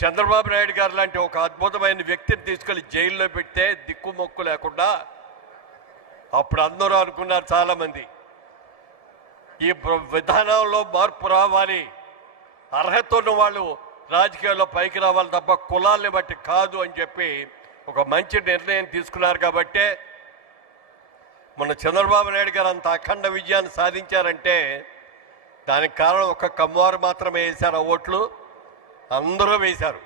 చంద్రబాబు నాయుడు గారు లాంటి ఒక అద్భుతమైన వ్యక్తిని తీసుకెళ్లి జైల్లో పెడితే దిక్కుమొక్కు లేకుండా అప్పుడు అందరూ అనుకున్నారు చాలామంది ఈ విధానంలో మార్పు రావాలి, అర్హత ఉన్న వాళ్ళు రాజకీయాల్లో పైకి రావాలి తప్ప కులాల్ని బట్టి కాదు అని చెప్పి ఒక మంచి నిర్ణయం తీసుకున్నారు. కాబట్టే మన చంద్రబాబు నాయుడు గారు అంత అఖండ విజయాన్ని సాధించారంటే దానికి కారణం ఒక కమ్మవారు మాత్రమే వేశారు. ఆ ఓట్లు అందరూ వేశారు,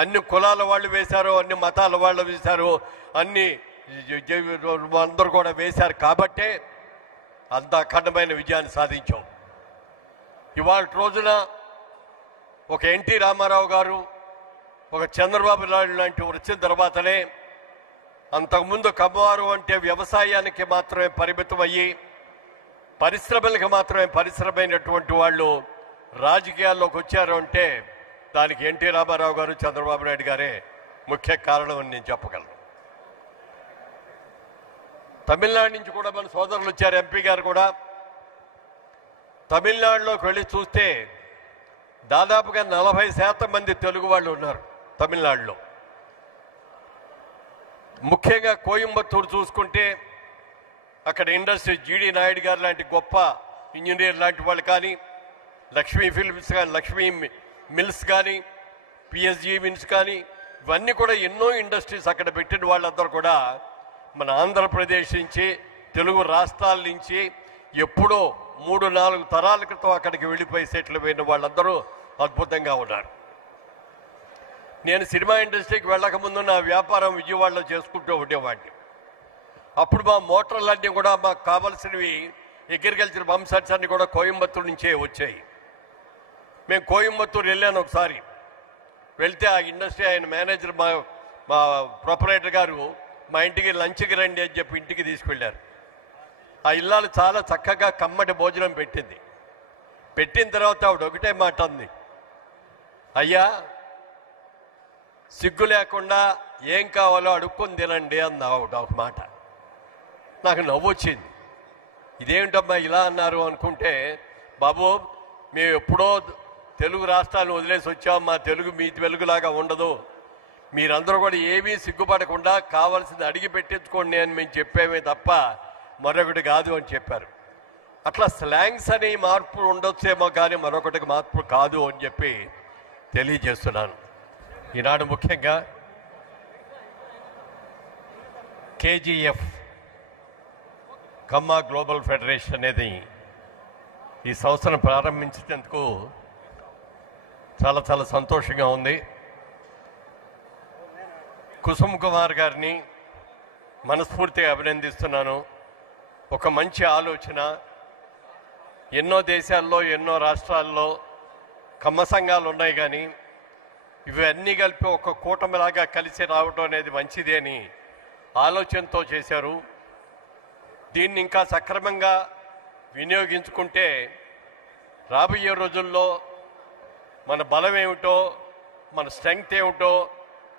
అన్ని కులాల వాళ్ళు వేశారు, అన్ని మతాల వాళ్ళు వేశారు, అన్ని అందరూ కూడా వేశారు. కాబట్టే అంత అఖండమైన విజయాన్ని సాధించాం. ఇవాళ రోజున ఒక ఎన్టీ రామారావు గారు, ఒక చంద్రబాబు నాయుడు లాంటి వచ్చిన తర్వాతనే అంతకుముందు కమ్మవారు అంటే వ్యవసాయానికి మాత్రమే పరిమితం అయ్యి పరిశ్రమలకు మాత్రమే పరిశ్రమైనటువంటి వాళ్ళు రాజకీయాల్లోకి వచ్చారు అంటే దానికి ఎన్టీ రామారావు గారు, చంద్రబాబు నాయుడు గారే ముఖ్య కారణం అని నేను చెప్పగలను. తమిళనాడు నుంచి కూడా మన సోదరులు వచ్చారు, ఎంపీ గారు కూడా. తమిళనాడులోకి వెళ్ళి చూస్తే దాదాపుగా 40% మంది తెలుగు వాళ్ళు ఉన్నారు తమిళనాడులో. ముఖ్యంగా కోయంబత్తూరు చూసుకుంటే అక్కడ ఇండస్ట్రీ జీడి నాయుడు గారు లాంటి గొప్ప ఇంజనీర్ లాంటి వాళ్ళు కానీ, లక్ష్మీ ఫిల్మ్స్ కానీ, లక్ష్మీ మిల్స్ కానీ, పిఎస్జీ మిల్స్ కానీ, ఇవన్నీ కూడా ఎన్నో ఇండస్ట్రీస్ అక్కడ పెట్టిన వాళ్ళందరూ కూడా మన ఆంధ్రప్రదేశ్ నుంచి, తెలుగు రాష్ట్రాల నుంచి ఎప్పుడో 3-4 తరాల క్రితం అక్కడికి వెళ్ళిపోయి సెటిల్ అయిన వాళ్ళందరూ అద్భుతంగా ఉన్నారు. నేను సినిమా ఇండస్ట్రీకి వెళ్ళకముందు నా వ్యాపారం విజయవాడలో చేసుకుంటూ ఉండేవాడిని. అప్పుడు మా మోటార్లన్నీ కూడా మాకు కావాల్సినవి అగ్రికల్చర్ పంప్ సెట్స్ అన్నీ కూడా కోయంబత్తూరు నుంచే వచ్చాయి. మేము కోయంబత్తూరు వెళ్ళాను ఒకసారి. వెళ్తే ఆ ఇండస్ట్రీ ఆయన మేనేజర్ మా ప్రొపరేటర్ గారు మా ఇంటికి లంచ్కి రండి అని చెప్పి ఇంటికి తీసుకెళ్ళారు. ఆ ఇల్లాలు చాలా చక్కగా కమ్మటి భోజనం పెట్టింది. పెట్టిన తర్వాత ఆవిడ ఒకటే మాట అంది, అయ్యా సిగ్గు లేకుండా ఏం కావాలో అడుక్కొని తినండి అంది ఆవిడ ఒక మాట. నాకు నవ్వు వచ్చింది. ఇదేమిటమ్మా ఇలా అన్నారు అనుకుంటే, బాబు మేము ఎప్పుడో తెలుగు రాష్ట్రాలను వదిలేసి వచ్చాం, మా తెలుగు మీ తెలుగులాగా ఉండదు, మీరందరూ కూడా ఏమీ సిగ్గుపడకుండా కావాల్సింది అడిగి పెట్టించుకోండి అని మేము చెప్పేమే తప్ప మరొకటి కాదు అని చెప్పారు. అట్లా స్లాంగ్స్ అని మార్పు ఉండొచ్చేమో కానీ మరొకటికి మార్పు కాదు అని చెప్పి తెలియజేస్తున్నాను. ఈనాడు ముఖ్యంగా కేజీఎఫ్ కమ్మా గ్లోబల్ ఫెడరేషన్ అనేది ఈ సంస్థను ప్రారంభించినందుకు చాలా చాలా సంతోషంగా ఉంది. కుసుమ్ కుమార్ గారిని మనస్ఫూర్తిగా అభినందిస్తున్నాను. ఒక మంచి ఆలోచన. ఎన్నో దేశాల్లో ఎన్నో రాష్ట్రాల్లో కమ్మ సంఘాలు ఉన్నాయి, కానీ ఇవన్నీ కలిపి ఒక కూటమిలాగా కలిసి రావడం అనేది మంచిది అని ఆలోచనతో చేశారు. దీన్ని ఇంకా సక్రమంగా వినియోగించుకుంటే రాబోయే రోజుల్లో మన బలం ఏమిటో, మన స్ట్రెంగ్త్ ఏమిటో,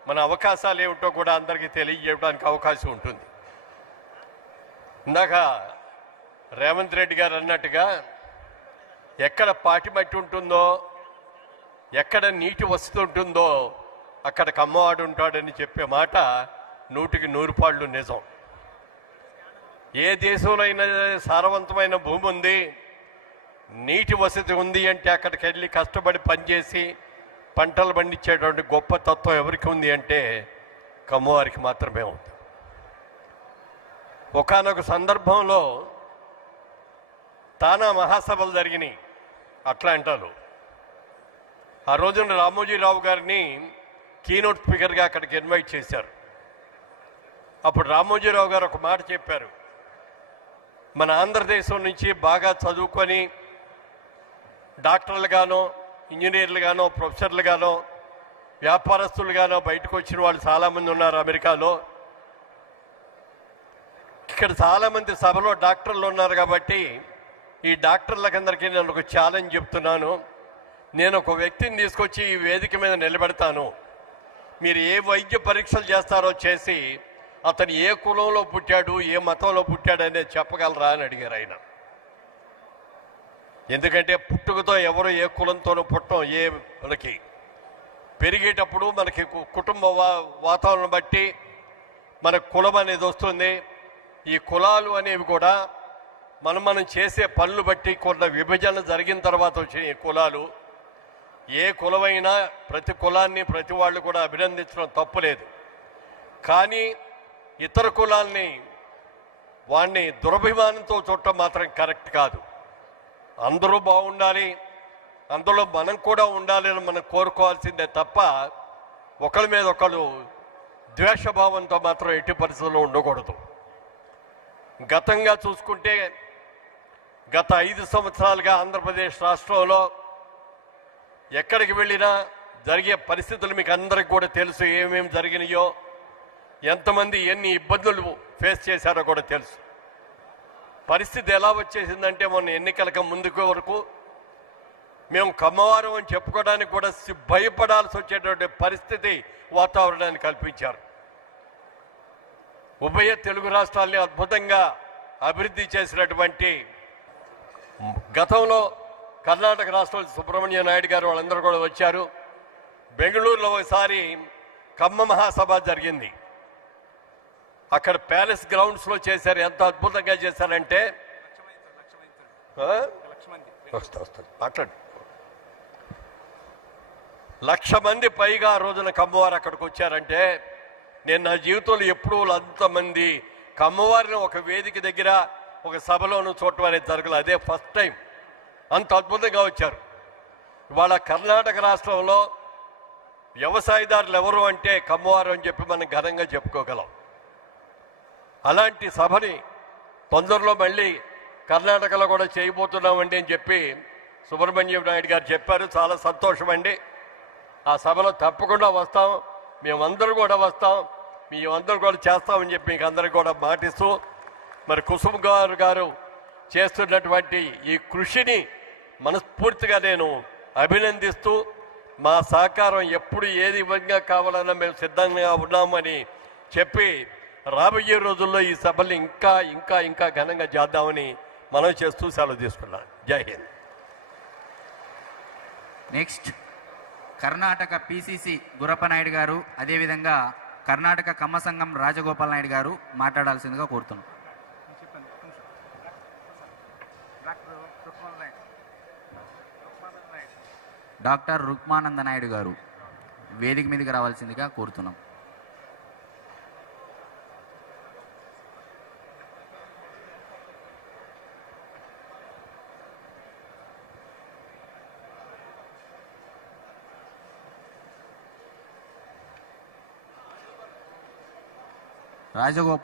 మన అవకాశాలు ఏమిటో కూడా అందరికీ తెలియజేయడానికి అవకాశం ఉంటుంది. ఇందాక రేవంత్ రెడ్డి గారు అన్నట్టుగా ఎక్కడ పాటి మట్టి ఉంటుందో, ఎక్కడ నీటి వస్తుంటుందో అక్కడ కమ్మవాడు ఉంటాడని చెప్పే మాట 100కి 100 పాళ్ళు నిజం. ఏ దేశంలో అయినా సారవంతమైన భూమి ఉంది, నీటి వసతి ఉంది అంటే అక్కడికి వెళ్ళి కష్టపడి పనిచేసి పంటలు పండించేటువంటి గొప్ప తత్వం ఎవరికి ఉంది అంటే కమ్మవారికి మాత్రమే ఉంది. ఒకానొక సందర్భంలో తానా మహాసభలు జరిగినాయి అట్లాంటాలో. ఆ రోజున రామోజీరావు గారిని కీనోట్ స్పీకర్గా అక్కడికి ఇన్వైట్ చేశారు. అప్పుడు రామోజీరావు గారు ఒక మాట చెప్పారు, మన ఆంధ్రదేశం నుంచి బాగా చదువుకొని డాక్టర్లుగానో, ఇంజనీర్లుగానో, ప్రొఫెసర్లుగానో, వ్యాపారస్తులుగానో బయటకు వచ్చిన వాళ్ళు చాలామంది ఉన్నారు అమెరికాలో. ఇక్కడ చాలామంది సభలో డాక్టర్లు ఉన్నారు కాబట్టి ఈ డాక్టర్లకందరికీ నేను ఒక ఛాలెంజ్ చెప్తున్నాను. నేను ఒక వ్యక్తిని తీసుకొచ్చి ఈ వేదిక మీద నిలబెడతాను. మీరు ఏ వైద్య పరీక్షలు చేస్తారో చేసి అతను ఏ కులంలో పుట్టాడు, ఏ మతంలో పుట్టాడు అనేది చెప్పగలరా అని అడిగారు ఆయన. ఎందుకంటే పుట్టుకతో ఎవరు ఏ కులంతోనూ పుట్టం, ఏ మనకి పెరిగేటప్పుడు మనకి కుటుంబ వాతావరణం బట్టి మన కులం అనేది వస్తుంది. ఈ కులాలు అనేవి కూడా మనం చేసే పనులు బట్టి కొంత విభజన జరిగిన తర్వాత వచ్చిన ఈ కులాలు. ఏ కులమైనా ప్రతి కులాన్ని ప్రతి వాళ్ళు కూడా అభినందించడం తప్పులేదు. కానీ ఇతర కులాల్ని వాడిని దురభిమానంతో చూడటం మాత్రం కరెక్ట్ కాదు. అందరూ బాగుండాలి, అందులో మనం కూడా ఉండాలని మనం కోరుకోవాల్సిందే తప్ప ఒకరి మీద ఒకరు ద్వేషభావంతో మాత్రం ఎట్టి పరిస్థితుల్లో ఉండకూడదు. గతంగా చూసుకుంటే గత 5 సంవత్సరాలుగా ఆంధ్రప్రదేశ్ రాష్ట్రంలో ఎక్కడికి వెళ్ళినా జరిగే పరిస్థితులు మీకు అందరికి కూడా తెలుసు. ఏమేమి జరిగినాయో, ఎంతమంది ఎన్ని ఇబ్బందులు ఫేస్ చేశారో కూడా తెలుసు. పరిస్థితి ఎలా వచ్చేసిందంటే మొన్న ఎన్నికలకు ముందుకు వరకు మేము కమ్మవారం అని చెప్పుకోవడానికి కూడా భయపడాల్సి వచ్చేటువంటి పరిస్థితి వాతావరణాన్ని కల్పించారు. ఉభయ తెలుగు రాష్ట్రాల్ని అద్భుతంగా అభివృద్ధి చేసినటువంటి గతంలో కర్ణాటక రాష్ట్రంలో సుబ్రహ్మణ్య నాయుడు గారు వాళ్ళందరూ కూడా వచ్చారు. బెంగళూరులో ఒకసారి కమ్మ మహాసభ జరిగింది. అక్కడ ప్యాలెస్ గ్రౌండ్స్లో చేశారు. ఎంత అద్భుతంగా చేశారంటే మాట్లాడు 1,00,000 మంది పైగా ఆ రోజున కమ్మవారు అక్కడికి వచ్చారంటే నేను నా జీవితంలో ఎప్పుడూ అంతమంది కమ్మవారిని ఒక వేదిక దగ్గర ఒక సభలోనూ చూడటం అనేది జరగలేదు. అదే ఫస్ట్ టైం. అంత అద్భుతంగా వచ్చారు. ఇవాళ కర్ణాటక రాష్ట్రంలో వ్యవసాయదారులు ఎవరు అంటే కమ్మవారు అని చెప్పి మనం ఘనంగా చెప్పుకోగలం. అలాంటి సభని తొందరలో మళ్ళీ కర్ణాటకలో కూడా చేయబోతున్నామండి అని చెప్పి సుబ్రహ్మణ్యం నాయుడు గారు చెప్పారు. చాలా సంతోషం అండి. ఆ సభలో తప్పకుండా వస్తాం, మేమందరూ కూడా వస్తాం, మేమందరూ కూడా చేస్తామని చెప్పి మీకు అందరికీ కూడా మాటిస్తూ, మరి కుసుమ్ గారు చేస్తున్నటువంటి ఈ కృషిని మనస్ఫూర్తిగా నేను అభినందిస్తూ, మా సహకారం ఎప్పుడు ఏది విధంగా కావాలన్నా మేము సిద్ధంగా ఉన్నామని చెప్పి రాబోయే రోజుల్లో ఈ సభల్ని ఇంకా ఇంకా ఇంకా ఘనంగా చేద్దామని మనం చేస్తూ సెలవు తీసుకున్నాం. జై హింద్. నెక్స్ట్ కర్ణాటక పిసిసి గురప్పనాయుడు గారు, అదేవిధంగా కర్ణాటక కమ్మ సంఘం రాజగోపాల్ నాయుడు గారు మాట్లాడాల్సిందిగా కోరుతున్నాం. డాక్టర్ రుక్మానంద నాయుడు గారు వేదిక మీదకి రావాల్సిందిగా కోరుతున్నాం. రాజగోపాల్